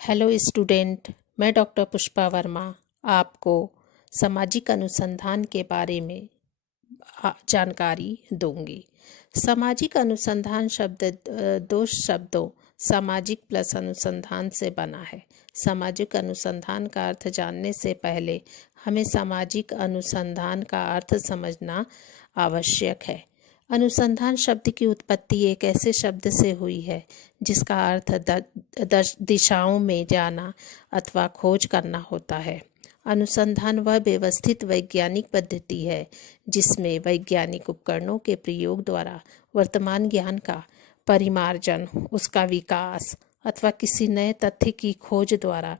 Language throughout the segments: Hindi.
हेलो स्टूडेंट, मैं डॉक्टर पुष्पा वर्मा आपको सामाजिक अनुसंधान के बारे में जानकारी दूंगी। सामाजिक अनुसंधान शब्द दो शब्दों सामाजिक प्लस अनुसंधान से बना है। सामाजिक अनुसंधान का अर्थ जानने से पहले हमें सामाजिक अनुसंधान का अर्थ समझना आवश्यक है। अनुसंधान शब्द की उत्पत्ति एक ऐसे शब्द से हुई है जिसका अर्थ दिशाओं में जाना अथवा खोज करना होता है। अनुसंधान वह व्यवस्थित वैज्ञानिक पद्धति है जिसमें वैज्ञानिक उपकरणों के प्रयोग द्वारा वर्तमान ज्ञान का परिमार्जन, उसका विकास अथवा किसी नए तथ्य की खोज द्वारा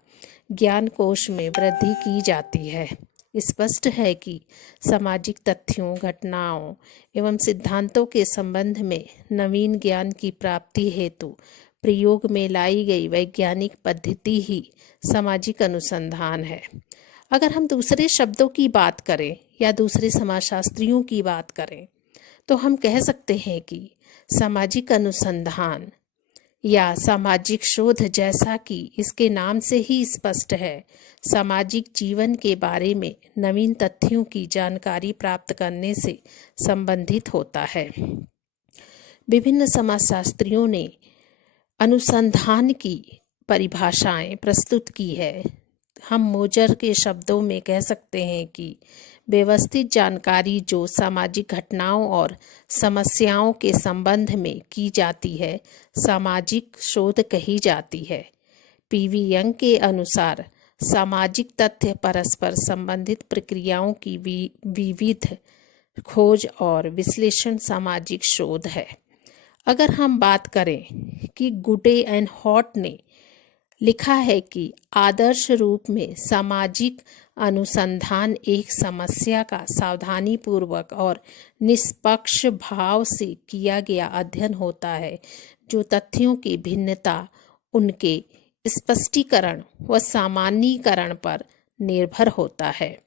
ज्ञान कोश में वृद्धि की जाती है। स्पष्ट है कि सामाजिक तथ्यों, घटनाओं एवं सिद्धांतों के संबंध में नवीन ज्ञान की प्राप्ति हेतु प्रयोग में लाई गई वैज्ञानिक पद्धति ही सामाजिक अनुसंधान है। अगर हम दूसरे शब्दों की बात करें या दूसरे समाजशास्त्रियों की बात करें तो हम कह सकते हैं कि सामाजिक अनुसंधान या सामाजिक शोध, जैसा कि इसके नाम से ही स्पष्ट है, सामाजिक जीवन के बारे में नवीन तथ्यों की जानकारी प्राप्त करने से संबंधित होता है। विभिन्न समाजशास्त्रियों ने अनुसंधान की परिभाषाएं प्रस्तुत की है। हम मोजर के शब्दों में कह सकते हैं कि व्यवस्थित जानकारी जो सामाजिक घटनाओं और समस्याओं के संबंध में की जाती है, सामाजिक शोध कही जाती है। पीवी यंग के अनुसार सामाजिक तथ्य परस्पर संबंधित प्रक्रियाओं की विविध खोज और विश्लेषण सामाजिक शोध है। अगर हम बात करें कि गुडे एंड हॉट ने लिखा है कि आदर्श रूप में सामाजिक अनुसंधान एक समस्या का सावधानीपूर्वक और निष्पक्ष भाव से किया गया अध्ययन होता है जो तथ्यों की भिन्नता, उनके स्पष्टीकरण व सामान्यीकरण पर निर्भर होता है।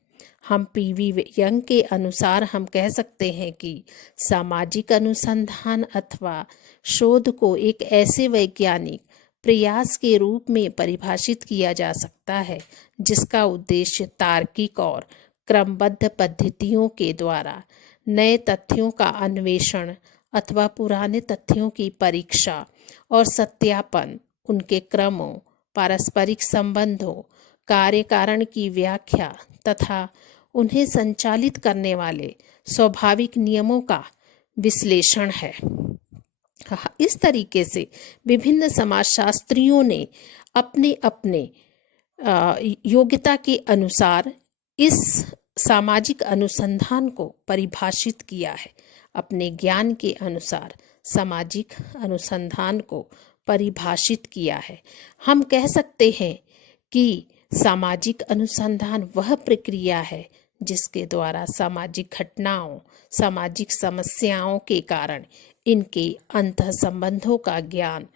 हम पीवी यंग के अनुसार हम कह सकते हैं कि सामाजिक अनुसंधान अथवा शोध को एक ऐसे वैज्ञानिक प्रयास के रूप में परिभाषित किया जा सकता है जिसका उद्देश्य तार्किक और क्रमबद्ध पद्धतियों के द्वारा नए तथ्यों का अन्वेषण अथवा पुराने तथ्यों की परीक्षा और सत्यापन, उनके क्रमों, पारस्परिक संबंधों, कार्य कारण की व्याख्या तथा उन्हें संचालित करने वाले स्वाभाविक नियमों का विश्लेषण है। इस तरीके से विभिन्न समाजशास्त्रियों ने अपने अपने योग्यता के अनुसार इस सामाजिक अनुसंधान को परिभाषित किया है। अपने ज्ञान के अनुसार सामाजिक अनुसंधान को परिभाषित किया है। हम कह सकते हैं कि सामाजिक अनुसंधान वह प्रक्रिया है जिसके द्वारा सामाजिक घटनाओं, सामाजिक समस्याओं के कारण इनके अंतः संबंधों का ज्ञान,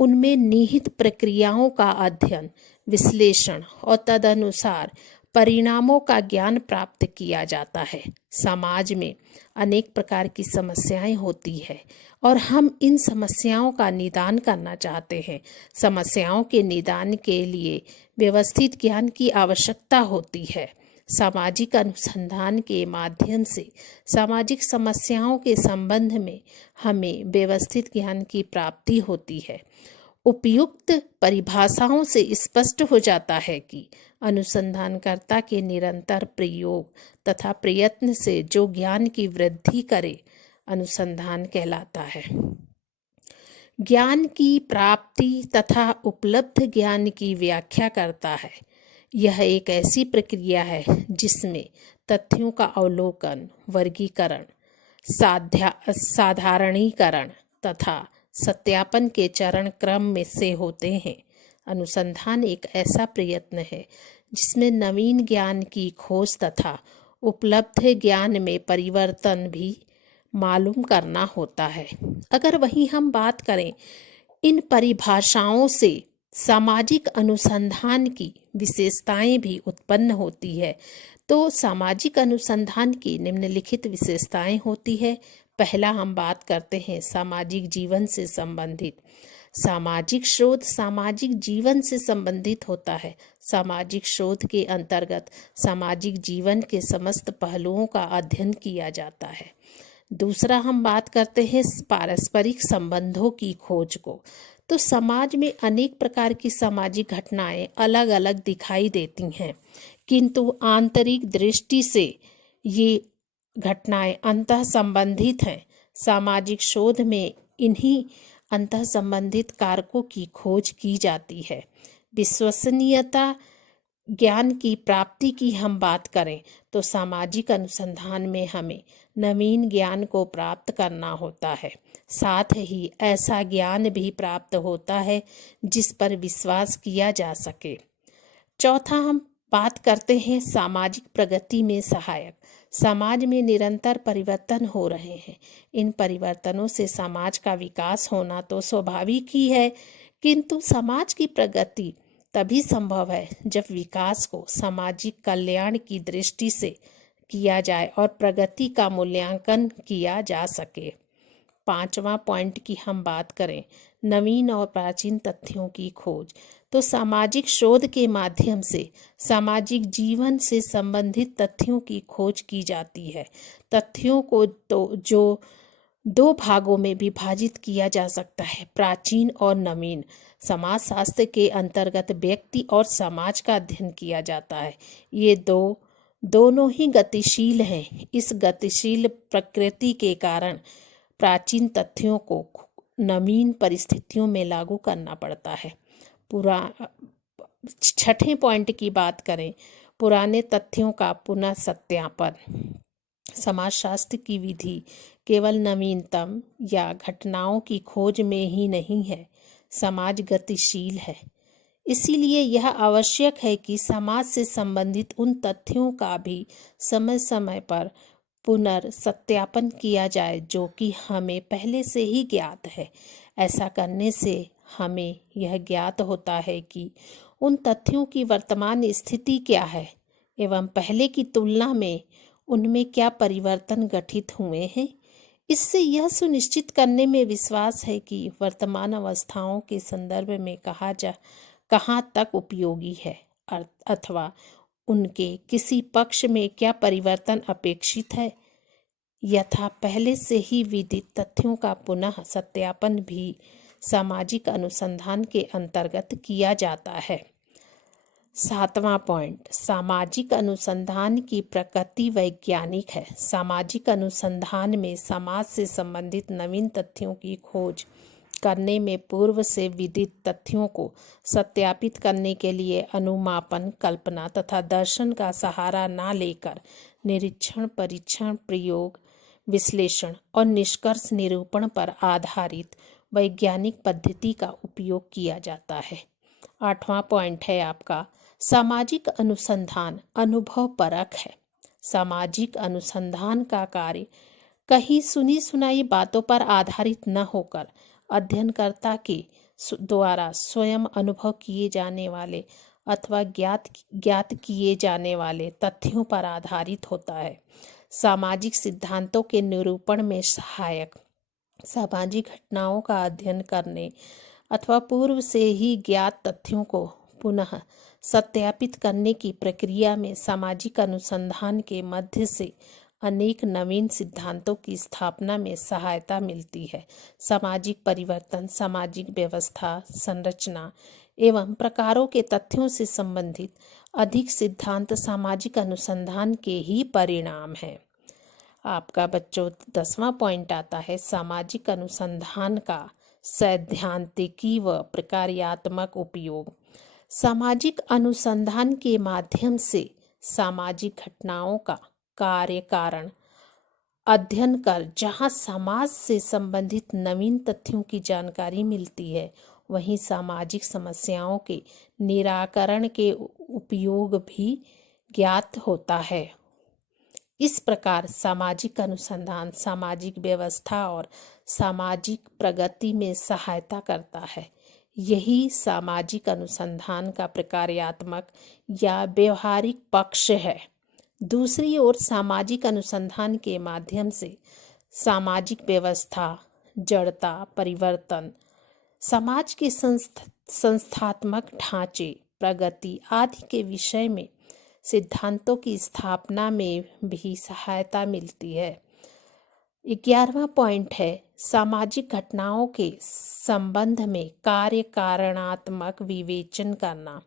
उनमें निहित प्रक्रियाओं का अध्ययन, विश्लेषण और तदनुसार परिणामों का ज्ञान प्राप्त किया जाता है। समाज में अनेक प्रकार की समस्याएं होती है और हम इन समस्याओं का निदान करना चाहते हैं। समस्याओं के निदान के लिए व्यवस्थित ज्ञान की आवश्यकता होती है। सामाजिक अनुसंधान के माध्यम से सामाजिक समस्याओं के संबंध में हमें व्यवस्थित ज्ञान की प्राप्ति होती है। उपयुक्त परिभाषाओं से स्पष्ट हो जाता है कि अनुसंधानकर्ता के निरंतर प्रयोग तथा प्रयत्न से जो ज्ञान की वृद्धि करे, अनुसंधान कहलाता है। ज्ञान की प्राप्ति तथा उपलब्ध ज्ञान की व्याख्या करता है। यह एक ऐसी प्रक्रिया है जिसमें तथ्यों का अवलोकन, वर्गीकरण, साधारणीकरण तथा सत्यापन के चरण क्रम में से होते हैं। अनुसंधान एक ऐसा प्रयत्न है जिसमें नवीन ज्ञान की खोज तथा उपलब्ध ज्ञान में परिवर्तन भी मालूम करना होता है। अगर वहीं हम बात करें इन परिभाषाओं से सामाजिक अनुसंधान की विशेषताएं भी उत्पन्न होती है, तो सामाजिक अनुसंधान की निम्नलिखित विशेषताएं होती है। पहला हम बात करते हैं सामाजिक जीवन से संबंधित। सामाजिक शोध सामाजिक जीवन से संबंधित होता है। सामाजिक शोध के अंतर्गत सामाजिक जीवन के समस्त पहलुओं का अध्ययन किया जाता है। दूसरा हम बात करते हैं पारस्परिक संबंधों की खोज को। तो समाज में अनेक प्रकार की सामाजिक घटनाएं अलग अलग दिखाई देती हैं, किंतु आंतरिक दृष्टि से ये घटनाएं अंतः संबंधित हैं। सामाजिक शोध में इन्हीं अंतः संबंधित कारकों की खोज की जाती है। विश्वसनीयता ज्ञान की प्राप्ति की हम बात करें तो सामाजिक अनुसंधान में हमें नवीन ज्ञान को प्राप्त करना होता है। साथ ही ऐसा ज्ञान भी प्राप्त होता है जिस पर विश्वास किया जा सके। चौथा हम बात करते हैं सामाजिक प्रगति में सहायक। समाज में निरंतर परिवर्तन हो रहे हैं। इन परिवर्तनों से समाज का विकास होना तो स्वाभाविक ही है, किंतु समाज की प्रगति तभी संभव है जब विकास को सामाजिक कल्याण की दृष्टि से किया जाए और प्रगति का मूल्यांकन किया जा सके। पांचवा पॉइंट की हम बात करें नवीन और प्राचीन तथ्यों की खोज। तो सामाजिक शोध के माध्यम से सामाजिक जीवन से संबंधित तथ्यों की खोज की जाती है। तथ्यों को तो जो दो भागों में विभाजित किया जा सकता है, प्राचीन और नवीन। समाजशास्त्र के अंतर्गत व्यक्ति और समाज का अध्ययन किया जाता है। ये दोनों ही गतिशील हैं। इस गतिशील प्रकृति के कारण प्राचीन तथ्यों को नवीन परिस्थितियों में लागू करना पड़ता है। छठे पॉइंट की बात करें पुराने तथ्यों का पुनः सत्यापन। समाजशास्त्र की विधि केवल नवीनतम या घटनाओं की खोज में ही नहीं है। समाज गतिशील है, इसीलिए यह आवश्यक है कि समाज से संबंधित उन तथ्यों का भी समय समय पर पुनर्सत्यापन किया जाए जो कि हमें पहले से ही ज्ञात है। ऐसा करने से हमें यह ज्ञात होता है कि उन तथ्यों की वर्तमान स्थिति क्या है एवं पहले की तुलना में उनमें क्या परिवर्तन घटित हुए हैं। इससे यह सुनिश्चित करने में विश्वास है कि वर्तमान अवस्थाओं के संदर्भ में कहाँ तक उपयोगी है अथवा उनके किसी पक्ष में क्या परिवर्तन अपेक्षित है। यथा पहले से ही विदित तथ्यों का पुनः सत्यापन भी सामाजिक अनुसंधान के अंतर्गत किया जाता है। सातवां पॉइंट सामाजिक अनुसंधान की प्रकृति वैज्ञानिक है। सामाजिक अनुसंधान में समाज से संबंधित नवीन तथ्यों की खोज करने में पूर्व से विदित तथ्यों को सत्यापित करने के लिए अनुमापन, कल्पना तथा दर्शन का सहारा न लेकर निरीक्षण, परीक्षण, प्रयोग, विश्लेषण और निष्कर्ष निरूपण पर आधारित वैज्ञानिक पद्धति का उपयोग किया जाता है। आठवां पॉइंट है आपका सामाजिक अनुसंधान अनुभव परक है। सामाजिक अनुसंधान का कार्य कहीं सुनी सुनाई बातों पर आधारित न होकर अध्ययनकर्ता के द्वारा स्वयं अनुभव किए जाने वाले अथवा ज्ञात किए जाने वाले तथ्यों पर आधारित होता है। सामाजिक सिद्धांतों के निरूपण में सहायक सामाजिक घटनाओं का अध्ययन करने अथवा पूर्व से ही ज्ञात तथ्यों को पुनः सत्यापित करने की प्रक्रिया में सामाजिक अनुसंधान के मध्य से अनेक नवीन सिद्धांतों की स्थापना में सहायता मिलती है। सामाजिक परिवर्तन, सामाजिक व्यवस्था, संरचना एवं प्रकारों के तथ्यों से संबंधित अधिक सिद्धांत सामाजिक अनुसंधान के ही परिणाम हैं। आपका बच्चों 10वां पॉइंट आता है सामाजिक अनुसंधान का सैद्धांतिकी व प्रक्रियात्मक उपयोग। सामाजिक अनुसंधान के माध्यम से सामाजिक घटनाओं का कार्य कारण अध्ययन कर जहां समाज से संबंधित नवीन तथ्यों की जानकारी मिलती है, वहीं सामाजिक समस्याओं के निराकरण के उपयोग भी ज्ञात होता है। इस प्रकार सामाजिक अनुसंधान सामाजिक व्यवस्था और सामाजिक प्रगति में सहायता करता है। यही सामाजिक अनुसंधान का प्रक्रियात्मक या व्यवहारिक पक्ष है। दूसरी ओर सामाजिक अनुसंधान के माध्यम से सामाजिक व्यवस्था, जड़ता, परिवर्तन, समाज के संस्थात्मक ढांचे, प्रगति आदि के विषय में सिद्धांतों की स्थापना में भी सहायता मिलती है। 11वां पॉइंट है सामाजिक घटनाओं के संबंध में कार्य कारणात्मक विवेचन करना।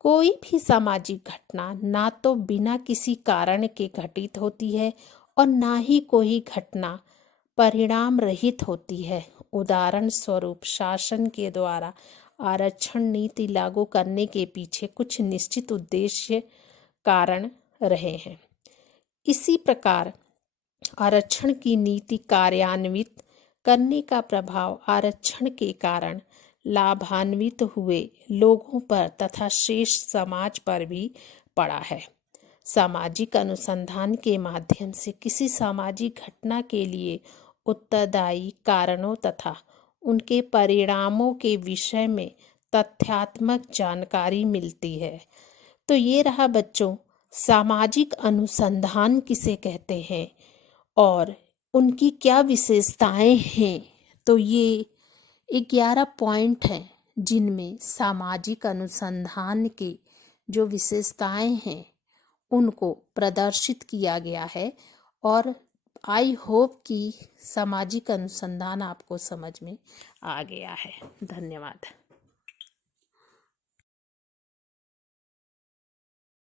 कोई भी सामाजिक घटना ना तो बिना किसी कारण के घटित होती है और ना ही कोई घटना परिणाम रहित होती है। उदाहरण स्वरूप शासन के द्वारा आरक्षण नीति लागू करने के पीछे कुछ निश्चित उद्देश्य कारण रहे हैं। इसी प्रकार आरक्षण की नीति कार्यान्वित करने का प्रभाव आरक्षण के कारण लाभान्वित हुए लोगों पर तथा शेष समाज पर भी पड़ा है। सामाजिक अनुसंधान के माध्यम से किसी सामाजिक घटना के लिए उत्तरदायी कारणों तथा उनके परिणामों के विषय में तथ्यात्मक जानकारी मिलती है। तो ये रहा बच्चों सामाजिक अनुसंधान किसे कहते हैं और उनकी क्या विशेषताएं हैं। तो ये 11 पॉइंट हैं जिनमें सामाजिक अनुसंधान के जो विशेषताएं हैं उनको प्रदर्शित किया गया है। और आई होप कि सामाजिक अनुसंधान आपको समझ में आ गया है। धन्यवाद।